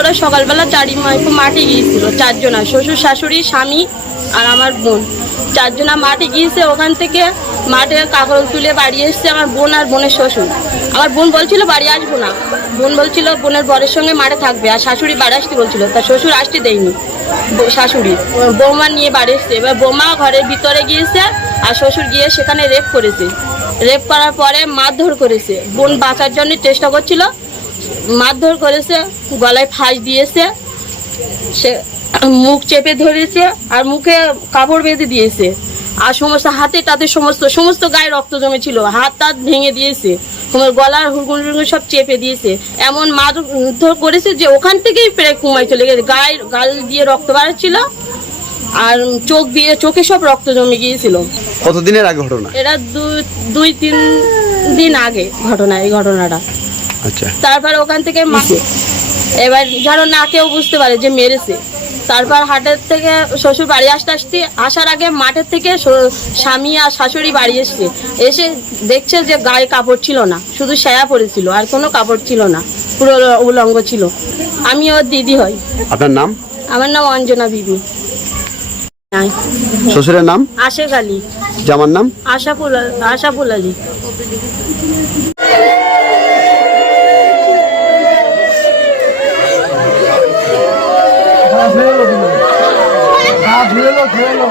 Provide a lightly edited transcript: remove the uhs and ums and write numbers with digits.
ওরা সকালবেলা মাঠে গিয়েছিল, 4 জনা, শ্বশুর শাশুড়ি স্বামী আর আমার বোন, 4 জনা মাঠে গিয়েছে। ওখান থেকে মাঠে কাপড় তুলে বাড়ি এসছে আমার বোন আর বোনের শ্বশুর। আমার বোন বলছিল বাড়ি আসবো না, বোন বলছিল বোনের বরের সঙ্গে মাঠে থাকবে, আর শাশুড়ি বাড়ি আসতে বলছিল, তার শ্বশুর আসতে দেয়নি। শাশুড়ি বৌমা নিয়ে বাড়ি এসছে। এবার বৌমা ঘরের ভিতরে গিয়েছে আর শ্বশুর গিয়ে সেখানে রেপ করেছে। রেপ করার পরে মারধর করেছে, বোন বাঁচার জন্য চেষ্টা করছিল, মারধর করেছে, গলায় ফাঁস দিয়েছে, সে মুখ চেপে ধরেছে আর মুখে কাপড় বেঁধে দিয়েছে, আর সমস্ত হাতে তাতে সমস্ত গায়ে রক্ত জমেছিল, হাত টাত ভেঙে দিয়েছে, গলার হুড়গুন সব চেপে দিয়েছে। এমন মারধর করেছে যে ওখান থেকেই প্রায় কুমায় চলে গেছে, গাল দিয়ে রক্ত বাড়াচ্ছিল আর চোখে সব রক্ত জমে গিয়েছিল। কতদিনের আগে ঘটনা? এটা 2-3 দিন আগে ঘটনা, এই ঘটনাটা। আচ্ছা, তারপর ওখান থেকে এবার যেন না কেউ বুঝতে পারে যে মেরেছে। তারপর হাটের থেকে শ্বশুর বাড়ি আসার আগে মাঠের থেকে স্বামী আর শাশুড়ি বাড়ি এসছে, এসে দেখছে যে গায়ে কাপড় ছিল না, শুধু সায়া পরেছিল, আর কোনো কাপড় ছিল না, পুরো উলঙ্গ ছিল। আমি ওর দিদি হই। আপনার নাম? আমার নাম অঞ্জনা বিবি। শ্বশুরের নাম? আশেক আলী। জামার নাম? আশাফুল আলী। খেলো